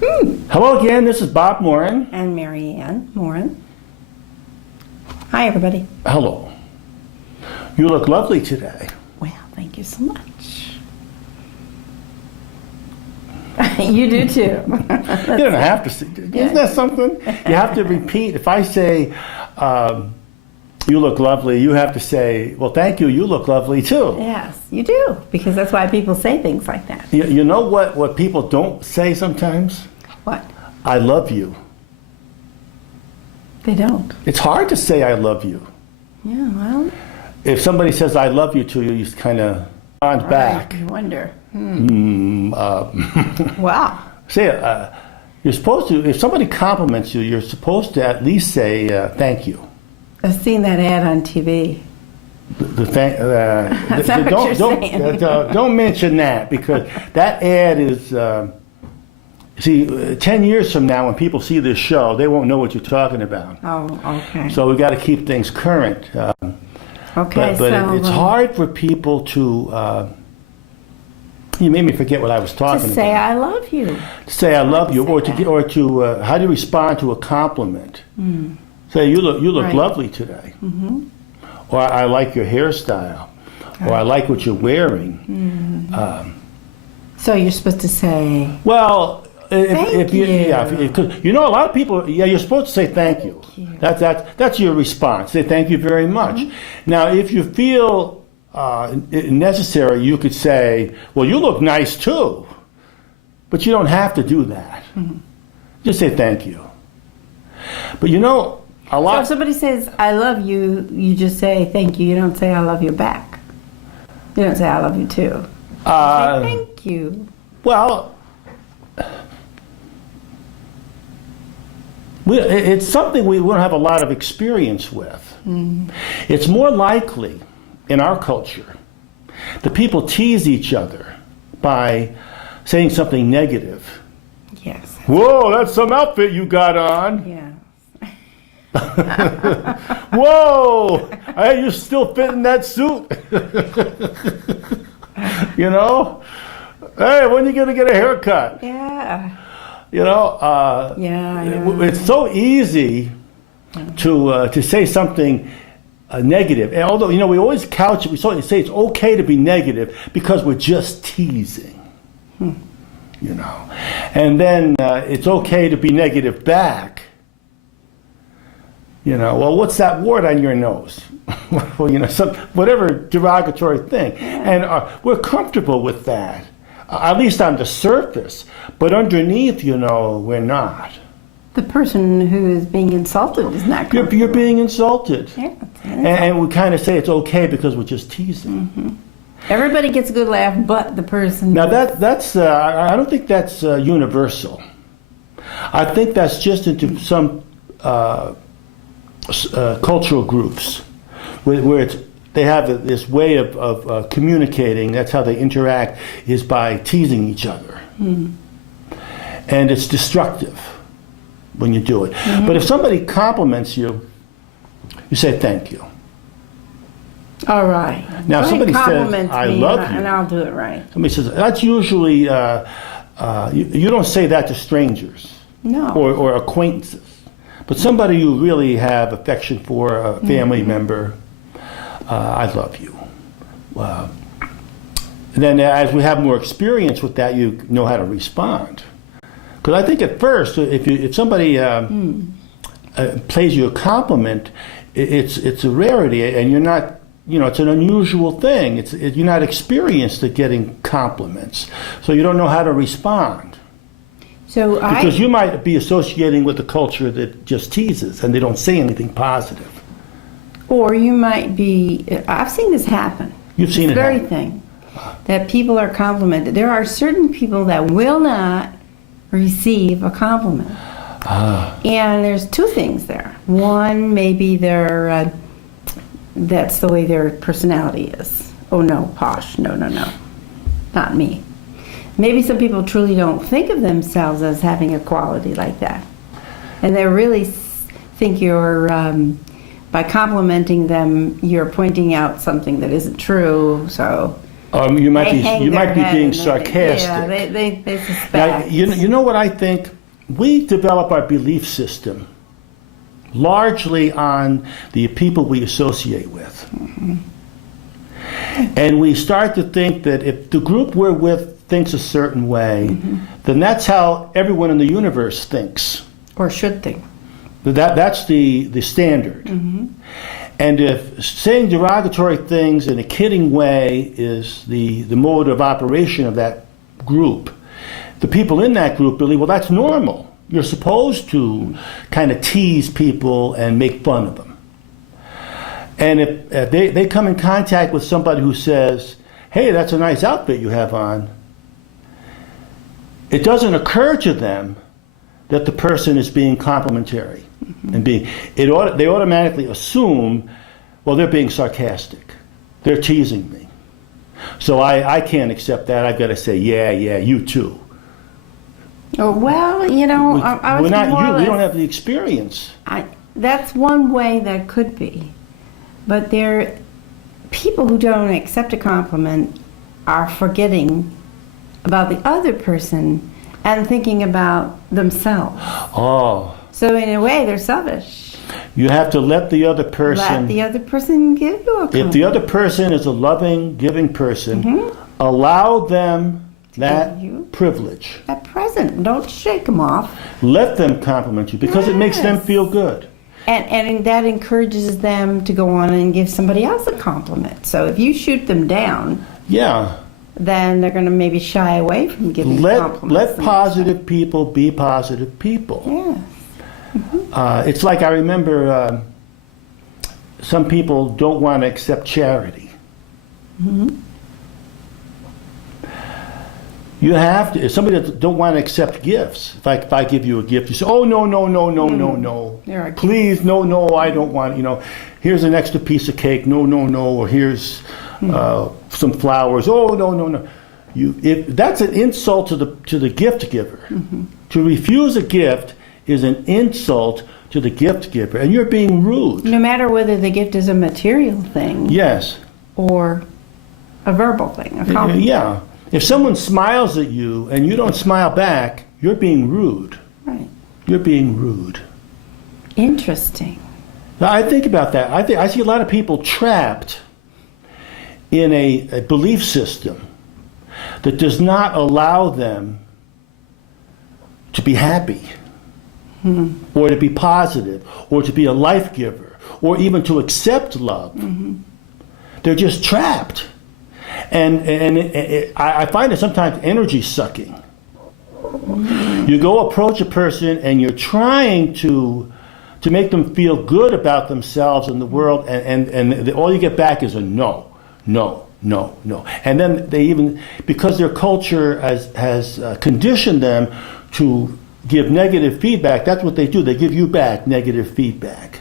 Hello again, this is Bob Morin. And Marianne Morin. Hi, everybody. Hello. You look lovely today. Well, thank you so much. You do too. You don't have to say, isn't that something? You have to repeat. If I say, you look lovely, you have to say, well, thank you, you look lovely too. Yes, you do, because that's why people say things like that. You know what people don't say sometimes? What? I love you. They don't. It's hard to say I love you. Yeah, well. If somebody says I love you to you, you kind of respond back. You wonder. Wow. Say, you're supposed to, if somebody compliments you, you're supposed to at least say thank you. I've seen that ad on TV. Don't mention that, because that ad is, see, 10 years from now when people see this show, they won't know what you're talking about. Oh, okay. So we got to keep things current. Okay, but it's hard for people to, you made me forget what I was talking about. To say I love you. To say I love you, or to how do you respond to a compliment? Say you look Right. lovely today, or I like your hairstyle, or I like what you're wearing. So you're supposed to say, Well, if you, you. yeah, you know, a lot of people, yeah, you're supposed to say thank you. That's your response. Say thank you very much. Now, if you feel necessary, you could say, well, you look nice too, but you don't have to do that. Just say thank you. But you know, a lot. so if somebody says I love you, you just say thank you. You don't say I love you back. You don't say I love you too. You say thank you. Well, it's something we don't have a lot of experience with. It's more likely in our culture that people tease each other by saying something negative. Yes. Whoa, that's some outfit you got on. Yeah. Whoa, hey, you still fit in that suit. You know? Hey, when are you going to get a haircut? Yeah. You know, it's so easy to say something negative. And although, you know, we always couch it, we say it's okay to be negative because we're just teasing. You know. And then it's okay to be negative back. You know, well, what's that wart on your nose? Well, you know, whatever derogatory thing. And we're comfortable with that. At least on the surface, but underneath, you know, we're not. The person who is being insulted is not comfortable. You're being insulted. Yeah, and we kind of say it's okay because we're just teasing. Everybody gets a good laugh, but the person. Now that's I don't think that's universal. I think that's just into some cultural groups where they have this way of communicating. That's how they interact, is by teasing each other. And it's destructive when you do it. But if somebody compliments you, you say thank you. All right. Now, if somebody says, compliments I me, love you. and I'll do it right. Somebody says, that's usually, you don't say that to strangers. No. Or acquaintances. But somebody you really have affection for, a family member, I love you. And then as we have more experience with that, you know how to respond. Because I think at first, if somebody pays you a compliment, it's a rarity, and you're not, you know, it's an unusual thing. You're not experienced at getting compliments, so you don't know how to respond. Because you might be associating with a culture that just teases, and they don't say anything positive. Or you might be, I've seen this happen. You've seen it happen. This very thing, that people are complimented. There are certain people that will not receive a compliment. And there's two things there. One, maybe that's the way their personality is. Oh no, posh, no, not me. Maybe some people truly don't think of themselves as having a quality like that. And they really think you're, by complimenting them, you're pointing out something that isn't true. So You might They be hang you their might be head being and sarcastic. Yeah, they suspect. Now, you know what I think? We develop our belief system largely on the people we associate with. And we start to think that if the group we're with thinks a certain way, then that's how everyone in the universe thinks. Or should think. That's the standard. And if saying derogatory things in a kidding way is the mode of operation of that group, the people in that group believe, well, that's normal. You're supposed to kind of tease people and make fun of them. And if they come in contact with somebody who says, hey, that's a nice outfit you have on, it doesn't occur to them that the person is being complimentary. And they automatically assume, well, they're being sarcastic. They're teasing me. So I can't accept that. I've got to say, yeah, you too. Oh, well, you know, I was We're not more or you. We less- don't have the experience. That's one way that could be. But people who don't accept a compliment are forgetting about the other person and thinking about themselves. Oh, So in a way, they're selfish. you have to let the other Let person. the other person give you a compliment. If the other person is a loving, giving person, allow them that you. privilege. At present, don't shake them off. Let them compliment you because it makes them Yes. feel good. And that encourages them to go on and give somebody else a compliment. So if you shoot them down, Yeah. then they're going to maybe shy away from giving Let compliments. positive people be positive people. Yes. It's like I remember some people don't want to accept charity. You have to. If somebody that don't want to accept gifts, if I give you a gift, you say, "Oh no, There are please, no, I don't want. Here's an extra piece of cake. No, or here's some flowers. Oh no. If that's an insult to the gift giver. To refuse a gift is an insult to the gift giver, and you're being rude. No matter whether the gift is a material thing Yes. or a verbal thing, a compliment. Yeah. If someone smiles at you and you don't smile back, you're being rude. Right. You're being rude. Interesting. Now, I think about that. I see a lot of people trapped in a belief system that does not allow them to be happy, or to be positive, or to be a life giver, or even to accept love. They're just trapped. And I find it sometimes energy sucking. You go approach a person and you're trying to make them feel good about themselves and the world, and all you get back is a no. And then they even, because their culture has conditioned them to give negative feedback, that's what they do. They give you back negative feedback.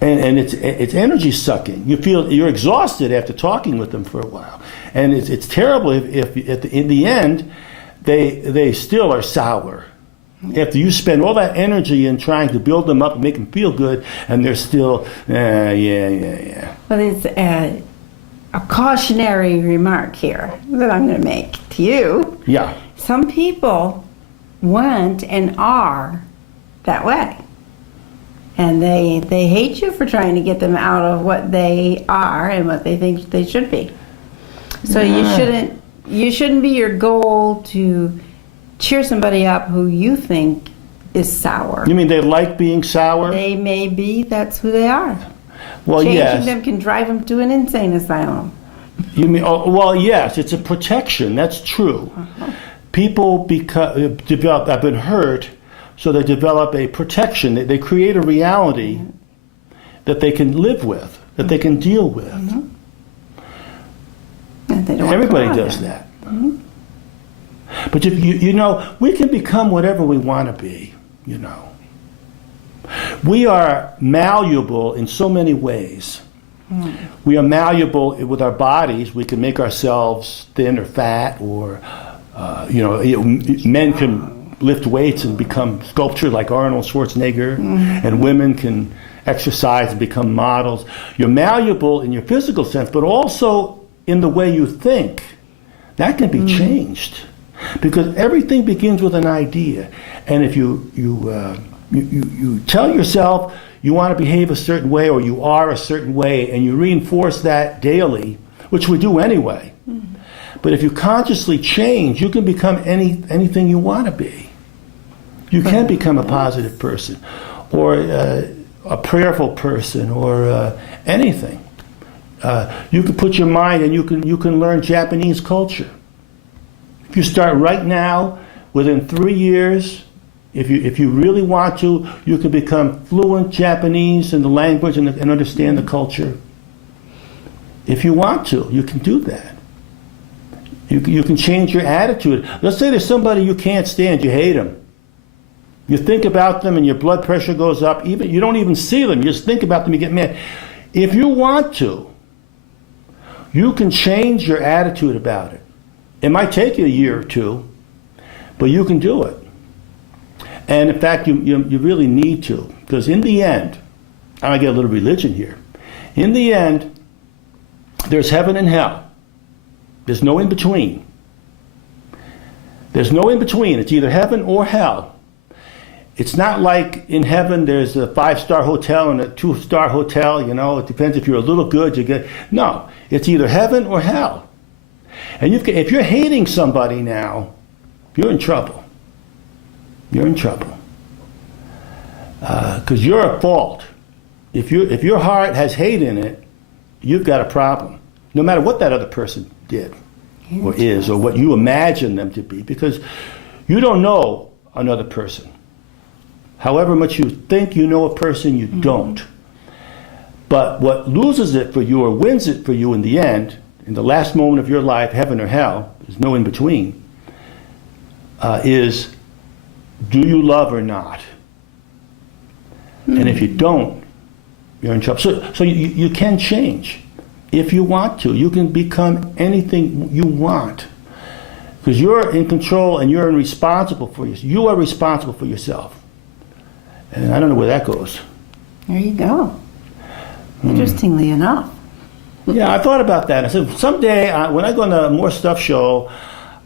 And it's energy sucking. You feel you're exhausted after talking with them for a while, and it's terrible if in the end they still are sour. After you spend all that energy in trying to build them up and make them feel good, and they're still yeah. Well, it's a cautionary remark here that I'm going to make to you. Yeah. Some people want and are that way. And they hate you for trying to get them out of what they are and what they think they should be. So you shouldn't be your goal to cheer somebody up who you think is sour. You mean they like being sour? They may be, that's who they are. Well, Changing yes. them can drive them to an insane asylum. You mean? Oh, well, yes. It's a protection. That's true. People develop. Have been hurt, so they develop a protection. They create a reality that they can live with, that they can deal with. And they don't want to Everybody come out does of it. that. But if you know, we can become whatever we want to be. You know, we are malleable in so many ways. We are malleable with our bodies. We can make ourselves thin or fat, or men can lift weights and become sculptured like Arnold Schwarzenegger, and women can exercise and become models. You're malleable in your physical sense, but also in the way you think, that can be changed. Because everything begins with an idea. And if you tell yourself you want to behave a certain way or you are a certain way, and you reinforce that daily, which we do anyway. But if you consciously change, you can become anything you want to be. You can become a positive person, or a prayerful person, or anything. You can put your mind, and you can learn Japanese culture. If you start right now, within 3 years, if you really want to, you can become fluent Japanese in the language and understand the culture. If you want to, you can do that. You can change your attitude. Let's say there's somebody you can't stand, you hate them. You think about them and your blood pressure goes up. Even you don't even see them, you just think about them, you get mad. If you want to, you can change your attitude about it. It might take you a year or two, but you can do it. And in fact, you really need to, because in the end, I'm going to get a little religion here. In the end, there's heaven and hell. There's no in between. There's no in between. It's either heaven or hell. It's not like in heaven there's a 5-star hotel and a 2-star hotel, you know, it depends if you're a little good, you get. No, it's either heaven or hell. And if you're hating somebody now, you're in trouble. You're in trouble. Because you're at fault. If your heart has hate in it, you've got a problem. No matter what that other person did or is, or what you imagine them to be, because you don't know another person. However much you think you know a person, you don't. But what loses it for you or wins it for you in the end, in the last moment of your life, heaven or hell, there's no in between, is, do you love or not? And if you don't, you're in trouble. So you can change. If you want to, you can become anything you want. Because you're in control and you're responsible for yourself. You are responsible for yourself. And I don't know where that goes. There you go. Interestingly enough. Yeah, I thought about that. I said, someday when I go on a More Stuff show,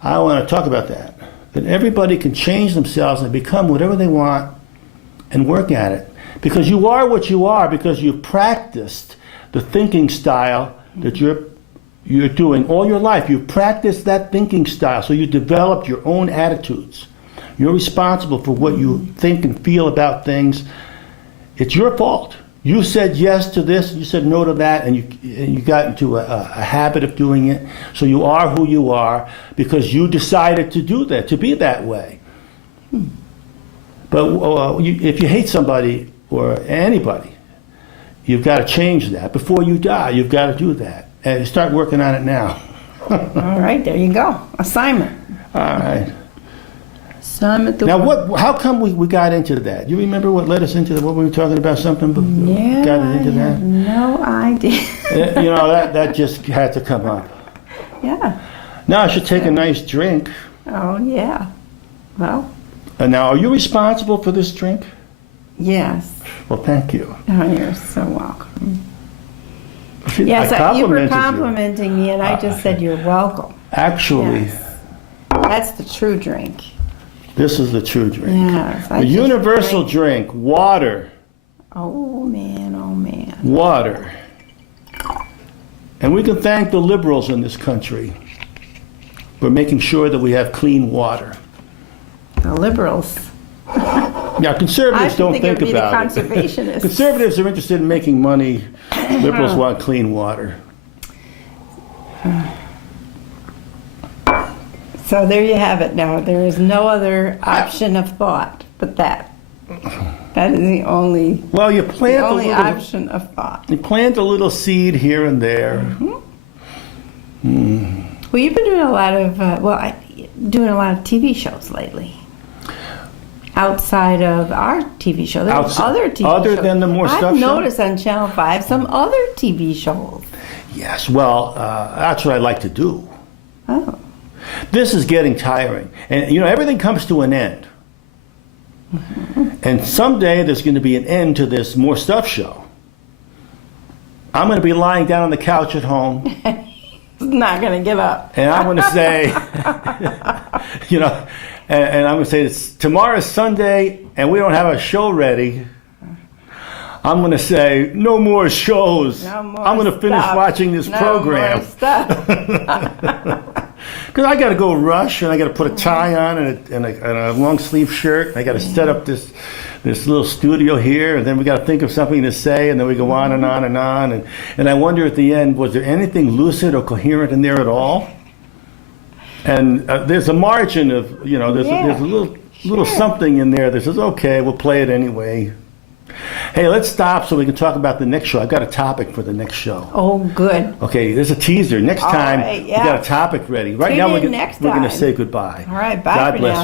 I want to talk about that. That everybody can change themselves and become whatever they want and work at it. Because you are what you are because you've practiced the thinking style that you're doing all your life. You've practiced that thinking style, so you developed your own attitudes. You're responsible for what you think and feel about things. It's your fault. You said yes to this, you said no to that, and you got into a habit of doing it. So you are who you are because you decided to do that, to be that way. But if you hate somebody or anybody, you've got to change that. Before you die, you've got to do that. And start working on it now. All right, there you go. Assignment. All right. Assignment. Now, how come we got into that? You remember what led us into that? What we were talking about? Something? Yeah, got us into I have no idea. You know, that just had to come up. Yeah. Now I should take a nice drink. Oh, yeah. Well. Now, are you responsible for this drink? Yes. Well, thank you. Oh, you're so welcome. Yes, you were complimenting me, and I just said you're welcome. Actually, yes. That's the true drink. This is the true drink. Yes. The universal drink, water. Oh, man, oh, man. Water. And we can thank the liberals in this country for making sure that we have clean water. The liberals. Now, conservatives don't think about it. Conservationists. Conservatives are interested in making money. Liberals want clean water. So there you have it now. There is no other option of thought but that. That is the only, well, you plant the only a little, option of thought. You plant a little seed here and there. Well, you've been doing a lot of, doing a lot of TV shows lately. Outside of our TV show, there's other TV shows. Other than the More Stuff show? I've noticed on Channel 5 some other TV shows. Yes, well, that's what I like to do. Oh. This is getting tiring. And, you know, everything comes to an end. And someday there's going to be an end to this More Stuff show. I'm going to be lying down on the couch at home not going to give up. And I'm going to say, you know, and I'm going to say this, tomorrow's Sunday and we don't have a show ready. I'm going to say, no more shows. No more I'm going to finish stuff. watching this program. More stuff. Because I got to go rush and I got to put a tie on and a long sleeve shirt. And I got to set up this little studio here, and then we got to think of something to say, and then we go on and on and on. And I wonder at the end, was there anything lucid or coherent in there at all? And there's a margin of, you know, there's a little something in there that says, okay, we'll play it anyway. Hey, let's stop so we can talk about the next show. I've got a topic for the next show. Oh, good. Okay, there's a teaser. Next All time, right, we got a topic ready. Right now, we're going to say goodbye. All right, bye God for bless now.